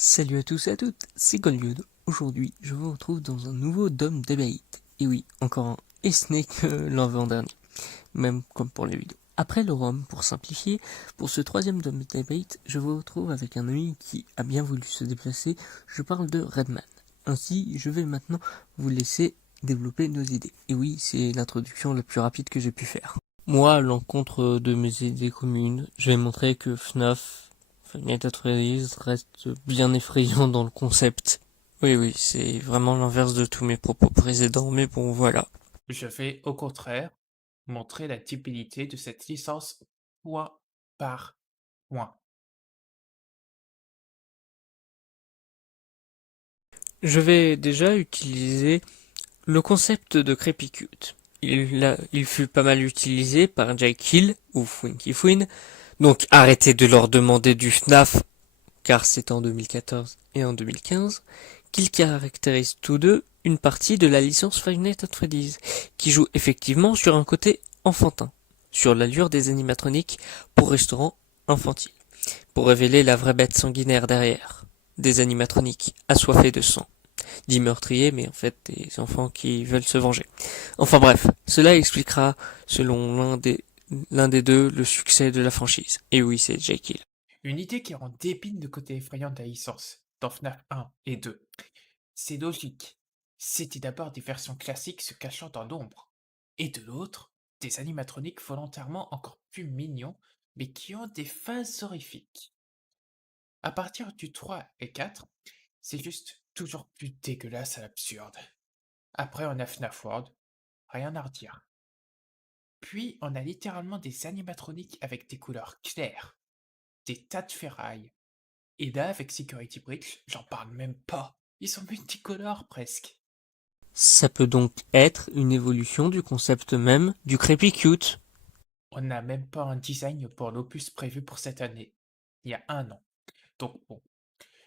Salut à tous et à toutes, c'est Golyud. Aujourd'hui, je vous retrouve dans un nouveau Dome Debate. Et oui, encore un, et ce n'est que l'avant-dernier, même comme pour les vidéos. Après le ROM, pour simplifier, pour ce troisième Dome Debate, je vous retrouve avec un ami qui a bien voulu se déplacer. Je parle de Redman. Ainsi, je vais maintenant vous laisser développer nos idées. Et oui, c'est l'introduction la plus rapide que j'ai pu faire. Moi, à l'encontre de mes idées communes, je vais montrer que FNAF Five Nights at Freddy's reste bien effrayant dans le concept. Oui, c'est vraiment l'inverse de tous mes propos précédents, mais bon, voilà. Je vais au contraire montrer la typicité de cette licence point par point. Je vais déjà utiliser le concept de Crepicute. Il fut pas mal utilisé par Jake Hill ou Funky Fwin, donc arrêtez de leur demander du FNAF, car c'est en 2014 et en 2015, qu'ils caractérisent tous deux une partie de la licence Five Nights at Freddy's, qui joue effectivement sur un côté enfantin, sur l'allure des animatroniques pour restaurant infantile, pour révéler la vraie bête sanguinaire derrière, des animatroniques assoiffés de sang, dit meurtriers mais en fait des enfants qui veulent se venger. Enfin bref, cela expliquera, selon l'un des deux, le succès de la franchise. Et oui, c'est Jake Hill. Une idée qui rend débile le côté effrayant de la licence dans FNAF 1 et 2. C'est logique. C'était d'abord des versions classiques se cachant dans l'ombre, et de l'autre, des animatroniques volontairement encore plus mignons, mais qui ont des phases horrifiques. À partir du 3 et 4, c'est juste toujours plus dégueulasse à l'absurde. Après, on a FNAF World, rien à redire. Puis, on a littéralement des animatroniques avec des couleurs claires, des tas de ferraille. Et là, avec Security Breach, j'en parle même pas. Ils sont multicolores presque. Ça peut donc être une évolution du concept même du Crepicute. On n'a même pas un design pour l'opus prévu pour cette année. Il y a un an. Donc bon,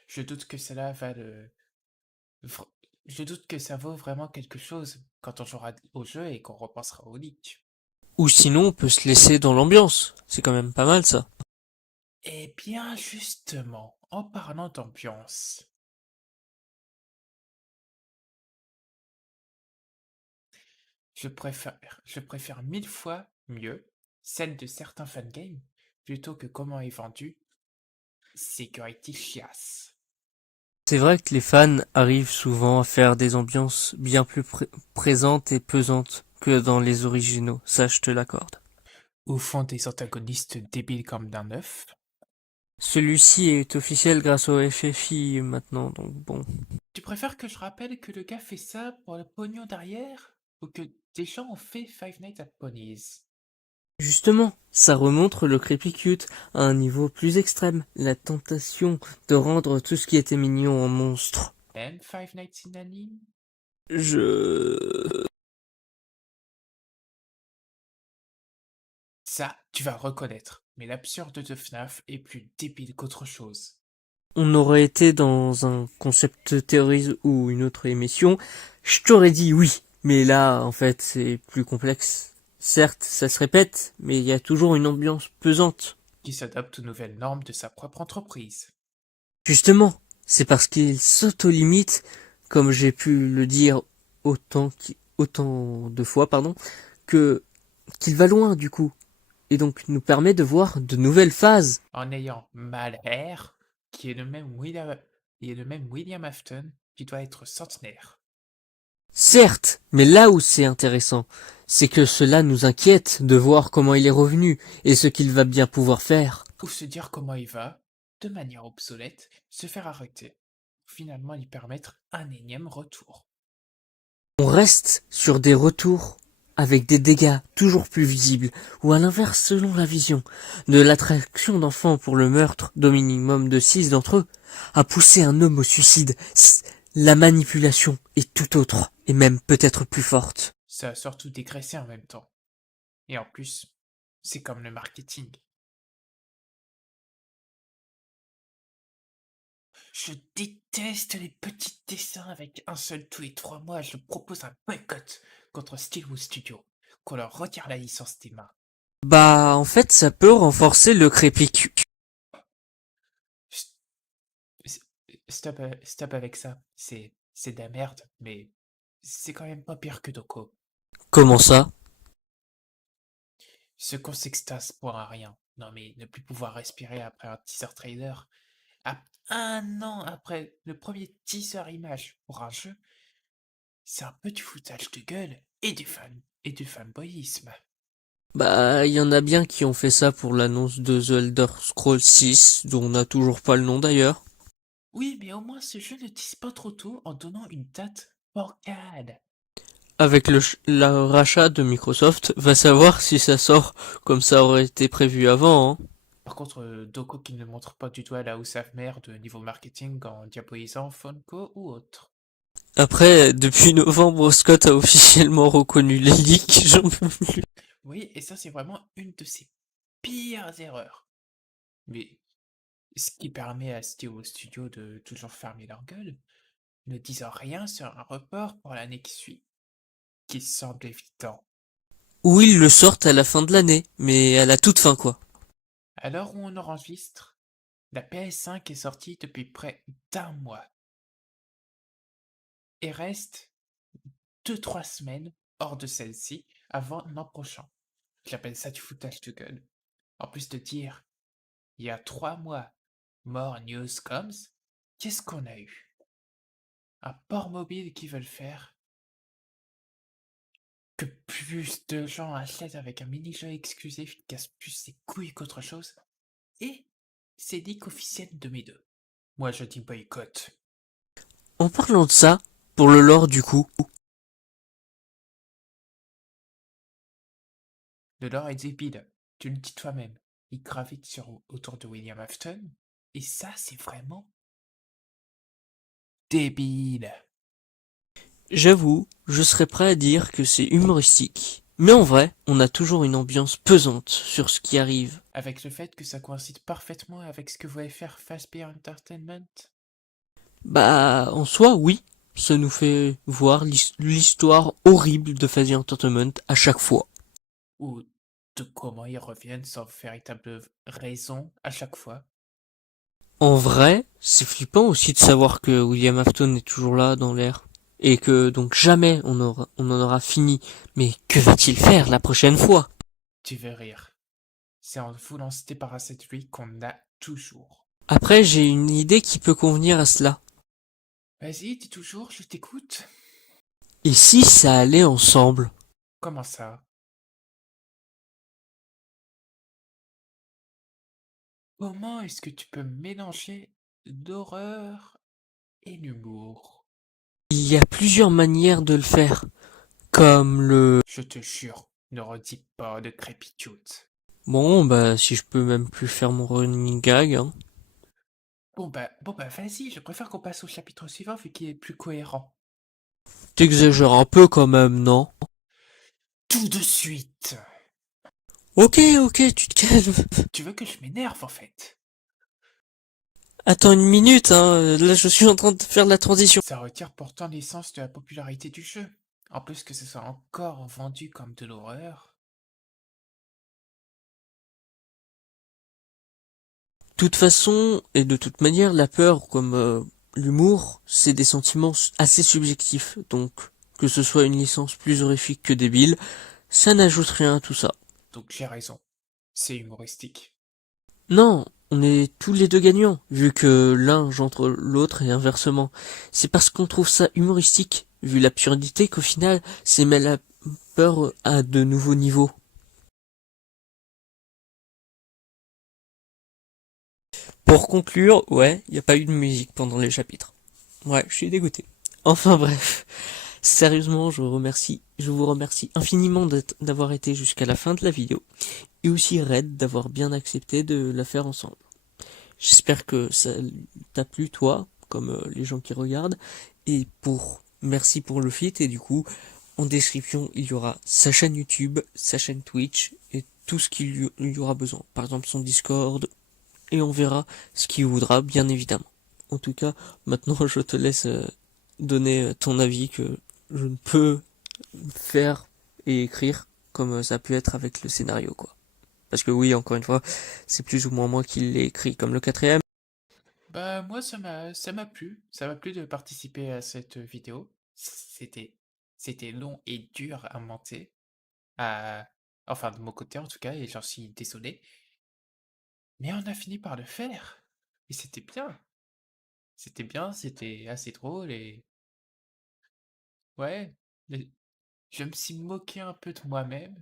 je doute que cela va le... vr- Je doute que ça vaut vraiment quelque chose quand on jouera au jeu et qu'on repensera au leak. Ou sinon, on peut se laisser dans l'ambiance. C'est quand même pas mal ça. Eh bien, justement, en parlant d'ambiance, je préfère mille fois mieux celle de certains fangames plutôt que comment est vendu Security Chiasse. C'est vrai que les fans arrivent souvent à faire des ambiances bien plus présentes et pesantes que dans les originaux, ça je te l'accorde. Ou font des antagonistes débiles comme d'un œuf. Celui-ci est officiel grâce au FFI maintenant, donc bon. Tu préfères que je rappelle que le gars fait ça pour le pognon derrière ou que des gens ont fait Five Nights at Ponies? Justement, ça remonte le Crepicute à un niveau plus extrême, la tentation de rendre tout ce qui était mignon en monstre. Même Five Nights in Anime? Je... Ça, tu vas reconnaître, mais l'absurde de FNAF est plus débile qu'autre chose. On aurait été dans un concept théorise ou une autre émission, je t'aurais dit oui. Mais là, en fait, c'est plus complexe. Certes, ça se répète, mais il y a toujours une ambiance pesante. Qui s'adapte aux nouvelles normes de sa propre entreprise. Justement, c'est parce qu'il s'auto-limite, comme j'ai pu le dire autant de fois, pardon, que qu'il va loin du coup, et donc nous permet de voir de nouvelles phases. En ayant Malheur, qui est le même William Afton, qui doit être centenaire. Certes, mais là où c'est intéressant, c'est que cela nous inquiète de voir comment il est revenu et ce qu'il va bien pouvoir faire. Ou se dire comment il va, de manière obsolète, se faire arrêter, pour finalement lui permettre un énième retour. On reste sur des retours avec des dégâts toujours plus visibles, ou à l'inverse selon la vision, de l'attraction d'enfants pour le meurtre d'au minimum de 6 d'entre eux, à pousser un homme au suicide. La manipulation est tout autre, et même peut-être plus forte. Ça a surtout dégraissé en même temps. Et en plus, c'est comme le marketing. Je déteste les petits dessins avec un seul tous les 3 mois. Je propose un boycott contre Steelwood Studio, qu'on leur retire la licence des mains. Bah, en fait, ça peut renforcer le crépicule. stop avec ça. C'est de la merde, mais c'est quand même pas pire que Doko. Comment ça? Ce qu'on s'extase pour un rien. Non mais ne plus pouvoir respirer après un teaser trailer. À un an après le premier teaser image pour un jeu, c'est un peu du foutage de gueule et du fanboyisme. Bah, il y en a bien qui ont fait ça pour l'annonce de The Elder Scrolls 6, dont on n'a toujours pas le nom d'ailleurs. Oui, mais au moins ce jeu ne tease pas trop tôt en donnant une date forcade. Avec le rachat de Microsoft, va savoir si ça sort comme ça aurait été prévu avant, hein. Par contre, Doko qui ne montre pas du doigt là où sa mère de niveau marketing en diabolisant Funko ou autre. Après, depuis novembre, Scott a officiellement reconnu les leaks, j'en peux plus. Oui, et ça c'est vraiment une de ses pires erreurs. Mais ce qui permet à Steel Studio de toujours fermer leur gueule, ne disant rien sur un report pour l'année qui suit, qui semble évident. Ou ils le sortent à la fin de l'année, mais à la toute fin quoi. À l'heure où on enregistre, la PS5 est sortie depuis près d'un mois et reste 2-3 semaines hors de celle-ci avant l'an prochain. J'appelle ça du foutage de gueule. En plus de dire, il y a 3 mois, more news comes, qu'est-ce qu'on a eu? Un port mobile qui veut le faire, que plus de gens achètent avec un mini-jeu exclusif qui casse plus ses couilles qu'autre chose, et c'est leak officiel de mes deux. Moi je dis boycott. En parlant de ça, pour le lore du coup, Le lore est débile, tu le dis toi-même. Il gravite autour de William Afton, et ça c'est vraiment débile. j'avoue, je serais prêt à dire que c'est humoristique. Mais en vrai, on a toujours une ambiance pesante sur ce qui arrive. Avec le fait que ça coïncide parfaitement avec ce que voulait faire Fazbear Entertainment. Bah, en soi, oui, ça nous fait voir l'histoire horrible de Phasey Entertainment à chaque fois. Ou de comment ils reviennent sans véritable raison à chaque fois. En vrai, c'est flippant aussi de savoir que William Afton est toujours là dans l'air. Et que donc jamais on en aura fini. Mais que va-t-il faire la prochaine fois? Tu veux rire. C'est en voulant se débarrasser de lui qu'on a toujours. Après, j'ai une idée qui peut convenir à cela. Vas-y, dis toujours, je t'écoute. Et si ça allait ensemble? Comment ça? Comment est-ce que tu peux mélanger l'horreur et l'humour? Il y a plusieurs manières de le faire. Comme le... Je te jure, ne redis pas de crépitude. Bon, bah, si je peux même plus faire mon running gag, hein. Bon bah, vas-y, je préfère qu'on passe au chapitre suivant vu qu'il est plus cohérent. T'exagères un peu quand même, non? Tout de suite! Ok, ok, tu te calmes. Tu veux que je m'énerve en fait? Attends une minute, hein. Là, je suis en train de faire la transition. Ça retire pourtant l'essence de la popularité du jeu. En plus que ce soit encore vendu comme de l'horreur. De toute façon, et de toute manière, la peur, comme l'humour, c'est des sentiments assez subjectifs. Donc, que ce soit une licence plus horrifique que débile, ça n'ajoute rien à tout ça. Donc j'ai raison. C'est humoristique. Non, on est tous les deux gagnants, vu que l'un engendre l'autre et inversement. C'est parce qu'on trouve ça humoristique, vu l'absurdité, qu'au final, c'est met la peur à de nouveaux niveaux. Pour conclure, ouais, il n'y a pas eu de musique pendant les chapitres. Ouais, je suis dégoûté. Enfin bref, sérieusement, je vous remercie infiniment d'avoir été jusqu'à la fin de la vidéo, et aussi Red d'avoir bien accepté de la faire ensemble. J'espère que ça t'a plu, toi, comme les gens qui regardent. Et merci pour le feat. Et du coup, en description, il y aura sa chaîne YouTube, sa chaîne Twitch et tout ce qu'il y aura besoin. Par exemple, son Discord. Et on verra ce qu'il voudra, bien évidemment. En tout cas, maintenant, je te laisse donner ton avis que je ne peux faire et écrire comme ça a pu être avec le scénario, quoi. Parce que oui, encore une fois, c'est plus ou moins moi qui l'ai écrit comme le quatrième. Bah moi ça m'a plu. Ça m'a plu de participer à cette vidéo. C'était long et dur à monter. À, enfin de mon côté en tout cas, et j'en suis désolé. Mais on a fini par le faire. Et c'était bien. C'était bien, c'était assez drôle et ouais. mais Je me suis moqué un peu de moi-même,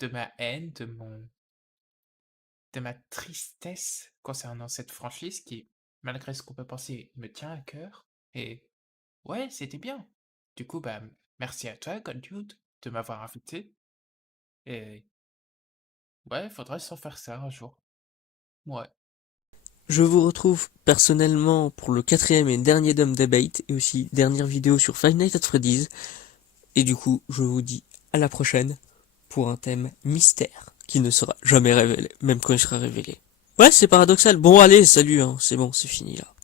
de ma haine, de ma tristesse concernant cette franchise qui, malgré ce qu'on peut penser, me tient à cœur. Et ouais, c'était bien. Du coup, bah, merci à toi, Golddude, de m'avoir invité. Et ouais, faudrait s'en faire ça un jour. Ouais. Je vous retrouve personnellement pour le quatrième et dernier Dumb Debate et aussi dernière vidéo sur Five Nights at Freddy's. Et du coup, je vous dis à la prochaine pour un thème mystère qui ne sera jamais révélé, même quand il sera révélé. Ouais, c'est paradoxal. Bon, allez, salut, hein, c'est bon, c'est fini là.